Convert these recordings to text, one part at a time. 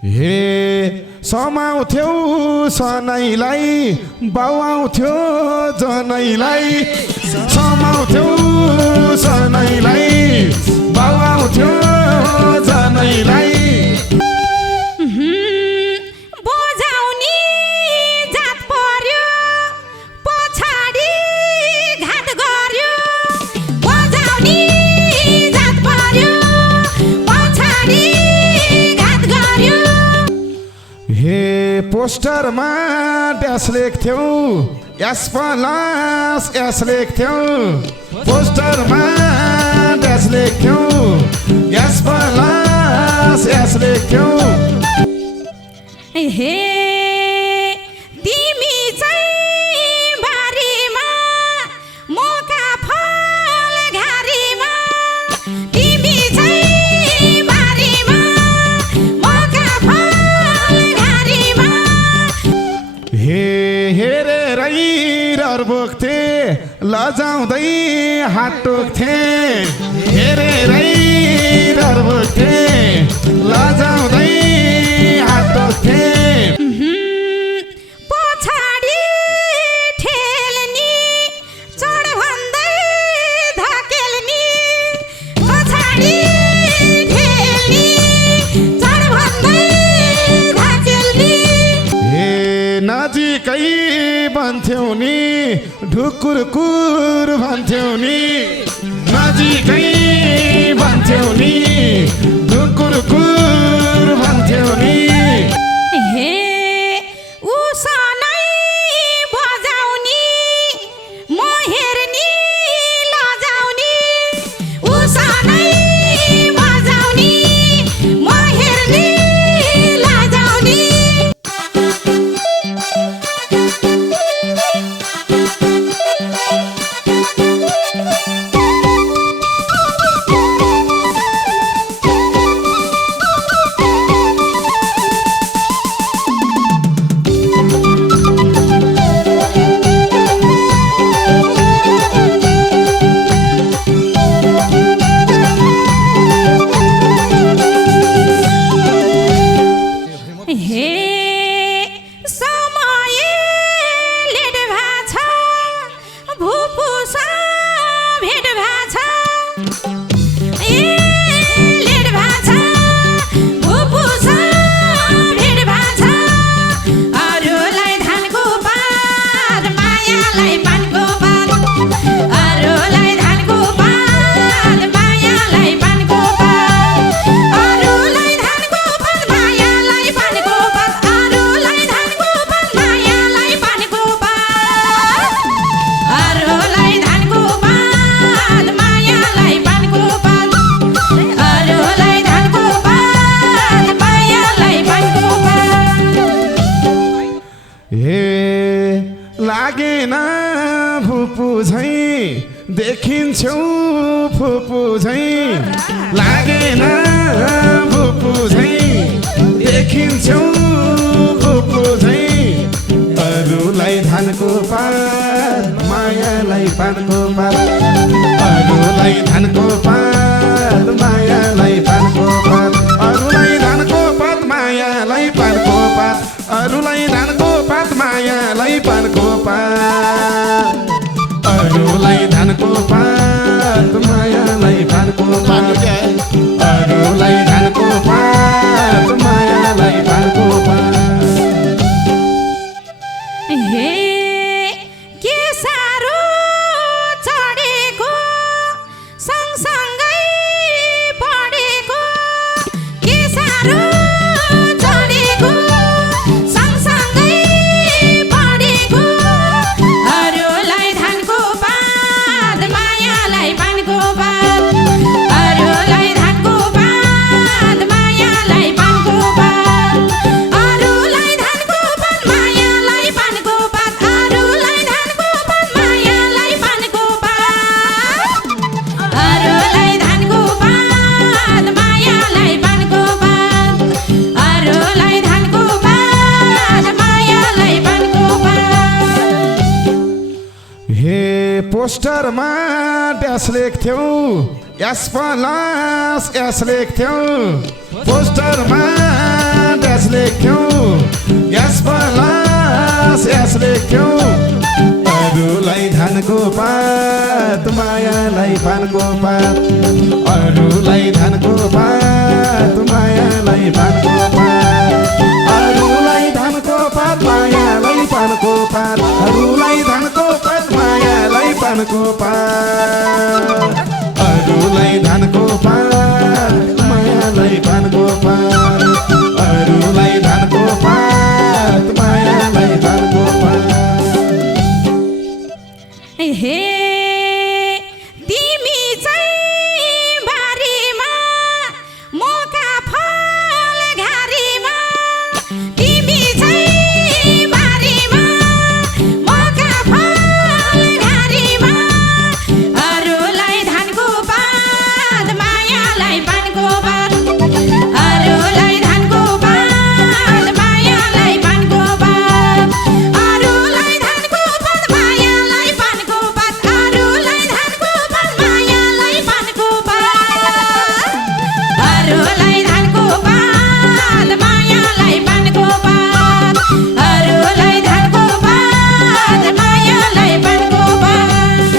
हे समाउँथ्यौ सनैलाई बाउ आउँथ्यो जनैलाई समाउँथ्यौ सनैलाई बाउ आउँथ्यो जनैलाई पोस्टरमा ड्यास लेख्थ्यौ यस पलास यस लेख्थ्यौ पोस्टरमा ड्यास लेख्थ्यौ यस पलास यस लेख्थ्यौ हे तिमी चाहिँ बारीमा मका फल घारीमा तिमी चाहिँ बारीमा मका फल घारीमा हेरेरै डर बोक्थे लजाउँदै हात टोक्थे हेरेरै डर बोक्थे लजाउँदै हात टोक्थे पछाडि ठेल्नी चढ भन्दै धकेल्नी पछाडि ठेल्नी चढ भन्दै धकेल्नी हे नजिकै भन्थ्यौ नि ढुकुरकुर भन्थ्यौ नि नजिकै भन्थ्यौ नि ढुकुरकुर भन्थ्यौ नि हे उसनै बजाउनी म हेर्नी लजाउनी उसनै बजाउनी म हेर्नी लजाउनी लागेन फुपू झैं देखिन्छौ फुपू झैं लागेन फुपू झैं देखिन्छौ फुपू झैं अरूलाई धानको पात मायालाई पानको पात अरूलाई धानको पात मायालाई पानको पात अरूलाई धानको पात मायालाई पानको पात अरूलाई धानको पात मायालाई पानको पात अरूलाई धानको पात मायालाई पानको पात अरूलाई धानको पात मायालाई पानको पात हे के सारो चढेको सँगसँगै पढेको के सारो चढेको सँगसँगै पढेको अरूलाई धानको पात मायालाई पानको पात अरूलाई धानको पात मायालाई पानको पात अरूलाई धानको पात मायालाई पानको पात अरूलाई धानको पात मायालाई पानको पात अरूलाई धानको पात मायालाई पानको पात अरूलाई धानको पात मायालाई पानको पात हे पोस्टरमा ड्यास लेख्थ्यौ यस पलास यस लेख्थ्यौ पोस्टरमा ड्यास लेख्थ्यौ अरूलाई धानको पात मायालाई पानको पात अरूलाई धानको पात मायालाई पानको पात अरूलाई धानको पात मायालाई पानको पात अरूलाई धानको पात मायालाई पानको पात अरूलाई धानको पात मायालाई पानको पात अरूलाई धानको पात मायालाई पानको पात हे तिमी चाहिँ बारीमा मका फल घारीमा तिमी चाहिँ बारीमा मका फल घारीमा अरूलाई धानको पात मायालाई पानको पात अरूलाई धानको पात मायालाई पानको पात अरूलाई धानको पात मायालाई पानको पात अरूलाई धानको पात मायालाई पानको पात अरूलाई धानको पात मायालाई पानको पात अरूलाई धानको पात मायालाई पानको पात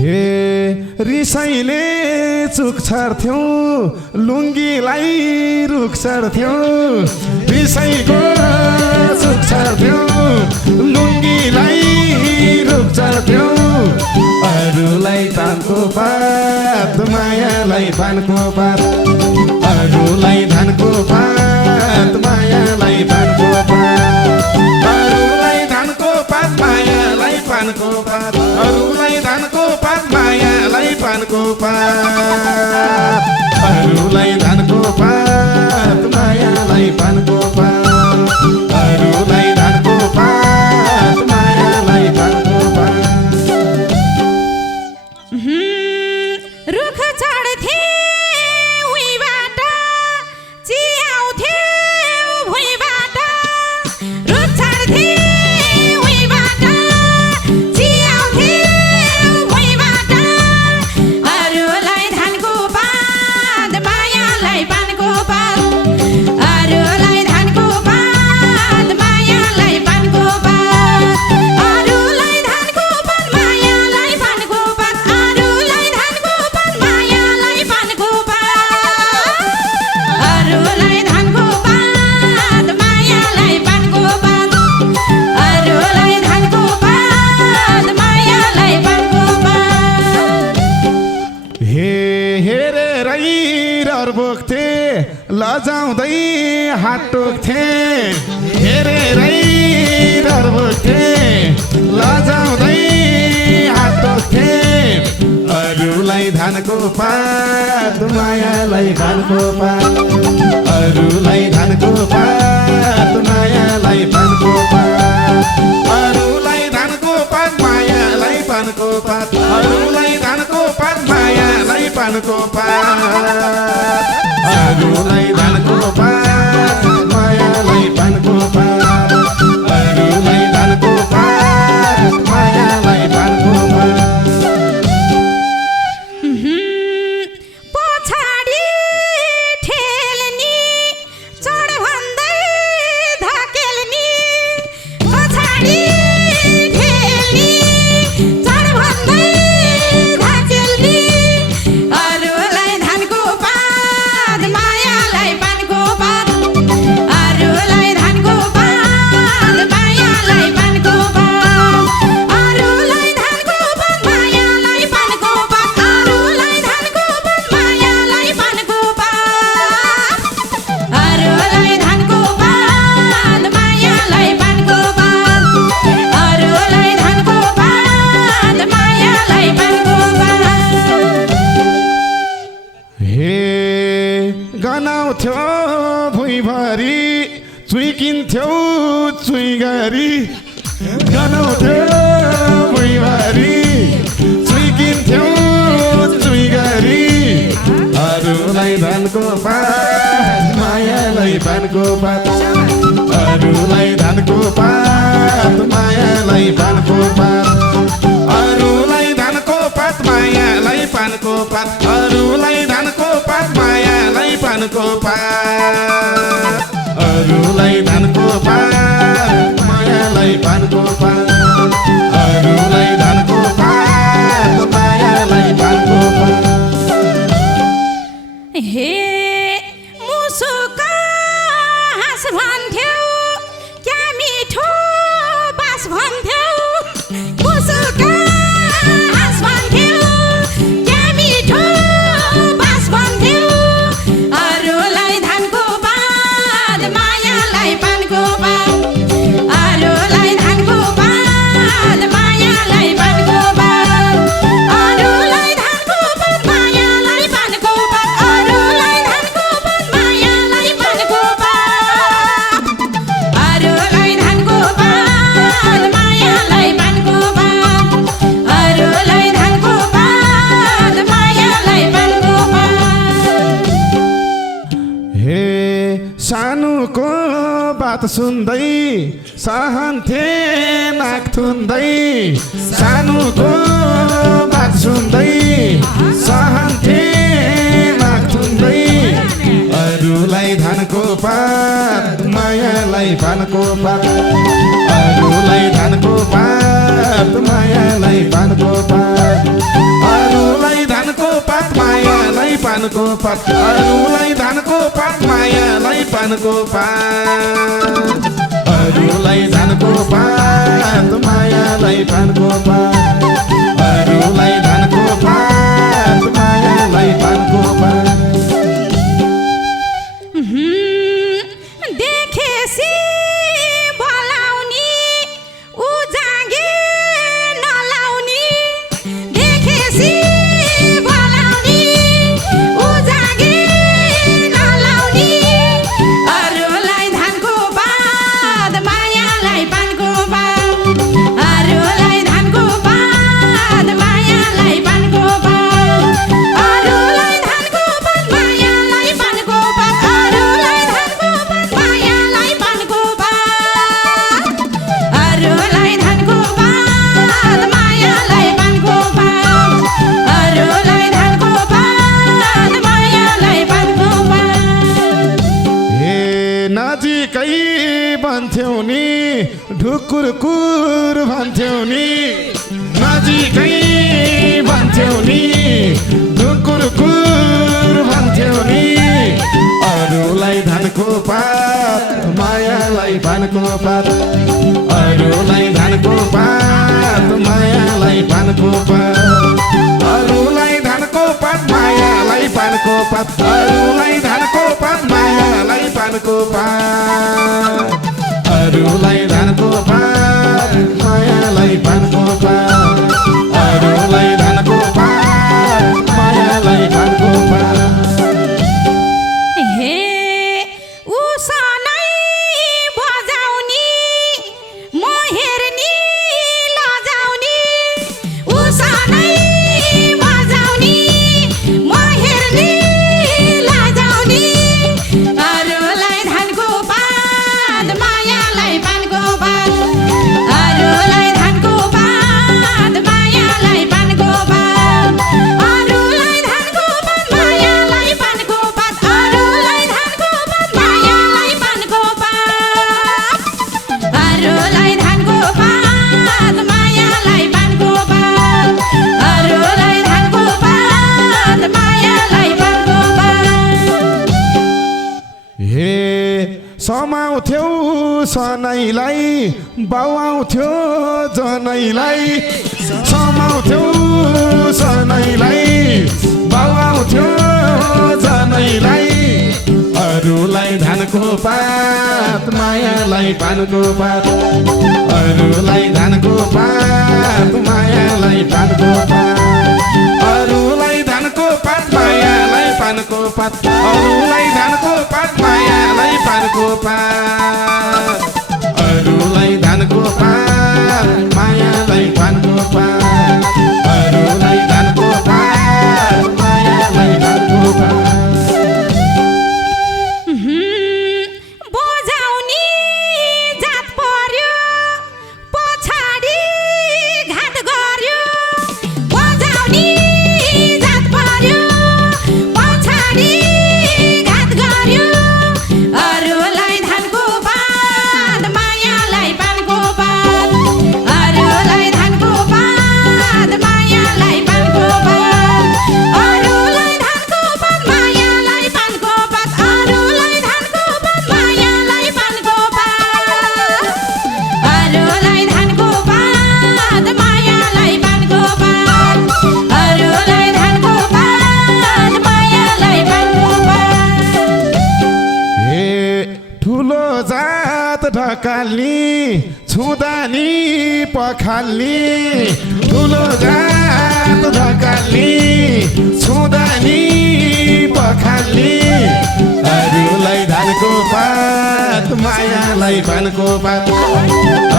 हे रिसाइले चुक छाड्थ्यौ लुङ्गीलाई रुख छाड्थ्यौ रिसाइको चुक छाड्थ्यौ लुङ्गीलाई रुख छाड्थ्यौ अरूलाई धानको पात मायालाई पानको पात अरूलाई धानको पात मायालाई पानको पात अरूलाई धानको पात मायालाई पानको पात अरूलाई धानको पात मायालाई पानको पात अरूलाई धानको पात मायालाई पानको पात अरूलाई धानको पात मायालाई पानको पात रुख चढ्थे उहीबाट चियाउँथे भुइँबाट रुख चढ्थे उहीबाट चियाउँथे भुइँबाट अरूलाई धानको पात मायालाई पानको पात अरूलाई धानको पात मायालाई पानको पात अरूलाई धानको पात मायालाई पानको पात अरूलाई धानको पात मायालाई पानको पात अरूलाई धानको पात मायालाई पानको पात अरूलाई धानको पात मायालाई पानको पात हे हेरेरै रहर बोक्थे लजाउँदै हात टोक्थे हेरेरै रहर बोक्थे लजाउँदै हात टोक्थे अरूलाई धानको पात मायालाई पानको पात अरूलाई धानको पात मायालाई पानको पात अरूलाई धानको पात मायालाई पानको पात अरूलाई धानको पात मायालाई पानको पात अरूलाई धानको पात मायालाई पानको पात अरूलाई धानको पात मायालाई पानको पात पछाडि ठेल्नी चढभन्दै धकेल्नी पछाडि ठेल्नी चढभन्दै धकेल्नी अरूलाई धानको पात मायालाई पानको पात अरूलाई धानको पात मायालाई पानको पात अरूलाई धानको पात मायालाई पानको पात अरूलाई धानको पात मायालाई पानको पात अरूलाई धानको पात मायालाई पानको पात अरूलाई धानको पात मायालाई पानको पात हे गनाउँथ्यो भुइँभरि चुइकिन्थ्यौ चुइगरी गनाउँथ्यो भुइँभरि चुइकिन्थ्यौ चुइगरी अरूलाई धानको पात मायालाई पानको पात अरूलाई धानको पात मायालाई पानको पात अरूलाई धानको पात मायालाई पानको पात अरूलाई धानको पात मायालाई पानको पात अरूलाई धानको पात मायालाई सानुको बात सुन्दै सहन्थे नाक थुन्दै सानुको बात सुन्दै सहन्थे नाक थुन्दै अरूलाई धानको पात मायालाई पानको पात अरूलाई धानको पात मायालाई पानको पात अरूलाई धानको पात मायालाई पानको पात अरूलाई धानको पात मायालाई पानको पात अरूलाई धानको पात मायालाई पानको पात अरूलाई धानको पात मायालाई पानको पात देखेसी बोलाउने उजागे नलाउने देखेसी बोलाउने उजागे नलाउने अरूलाई धानको पात मायालाई पानको पात अरूलाई धानको पात मायालाई पानको पात अरूलाई धानको पात मायालाई पानको पात अरूलाई धानको पात मायालाई पानको पात अरूलाई धानको पात मायालाई पानको पात अरूलाई धानको पात मायालाई पानको पात हे नजिकै भन्थ्यौ नि ढुकुरकुर भन्थ्यौ नि नजिकै भन्थ्यौ नि ढुकुरकुर भन्थ्यौ नि अरूलाई धानको पात मायालाई पानको पात अरूलाई धानको पात मायालाई पानको पात अरूलाई धानको पात मायालाई पानको पात अरूलाई धानको पात मायालाई पानको पात अरूलाई धानको पात मायालाई पानको पात अरूलाई धानको पात मायालाई पानको पात हे उसनै बजाउने म हेर्ने लजाउने उसनै बजाउने म हेर्ने लजाउने अरूलाई धानको पात मायालाई पानको पात अरूलाई धानको पात मायालाई पानको पात अरूलाई धानको पात मायालाई पानको पात अरूलाई धानको पात मायालाई पानको पात अरूलाई धानको पात मायालाई पानको पात अरूलाई धानको पात मायालाई पानको पात हे समाउँथ्यौ सनैलाई बाउआउँथ्यो जनैलाई समाउँथ्यौ सनैलाई बाउआउँथ्यो जनैलाई अरूलाई धानको पात मायालाई पानको पात अरूलाई धानको पात मायालाई पानको पात अरूलाई धानको पात मायालाई पानको पात अरूलाई धानको पात मायालाई पानको पात अरूलाई धानको पात मायालाई पानको पात अरूलाई धानको पात मायालाई पानको पात बोझाउने जात पर्यो पछाडि घाट गर्यो बोझाउने जात पर्यो पछाडि घात गर्यो अरूलाई धानको पात मायालाई पानको पात अरूलाई धानको पात मायालाई पानको पात अरूलाई धानको पात मायालाई पानको पात अरूलाई धानको पात मायालाई पानको पात अरूलाई धानको पात मायालाई पानको पात अरूलाई धानको पात मायालाई पानको पात हे ठुलो जात ढकाल्ने छुँदा नि पखाल्ने ठुलो जात ढकाल्ने छुँदा नि पखाल्ने अरूलाई धानको पात मायालाई पानको पात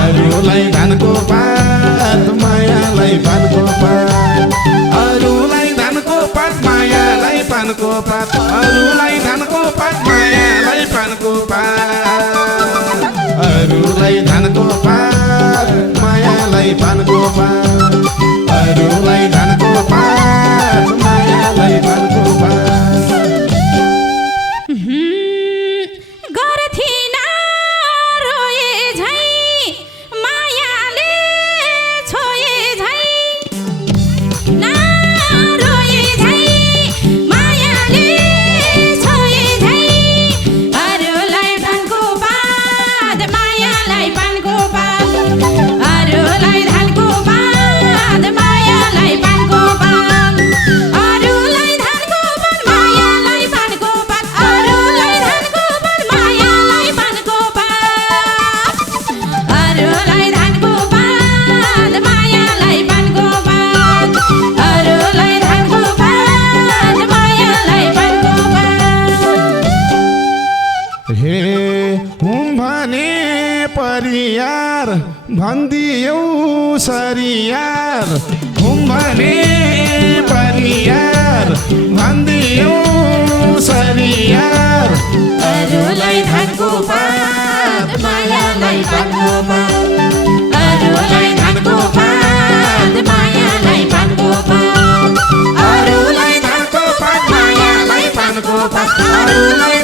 अरूलाई धानको पात मायालाई पानको पात अरूलाई धानको पात पात मायालाई पानको पात अरूलाई धानको पात मायालाई पानको पात अरूलाई धानको पात मायालाई पानको पात अरूलाई धानको पात मायालाई पानको पात गर्थिन रोए झै मायाले छोए झै ना रोए झै मायाले छोए झै अरूलाई धानको पात मायालाई पानको पात अरूलाई धानको पात मायालाई पानको पात अरूलाई धानको पात मायालाई पानको पात अरूलाई धानको पात मायालाई पानको पात अरूलाई धानको पात मायालाई पानको पात अरूलाई धानको पात मायालाई पानको पात हे हुँ भने परियार भनिदियौ सरियार हुँ भने परियार भनिदियौ सरियार अरूलाई धानको पात मायालाई पानको पात अरूलाई धानको पात मायालाई पानको पात अरूलाई धानको पात मायालाई पानको पात अरूलाई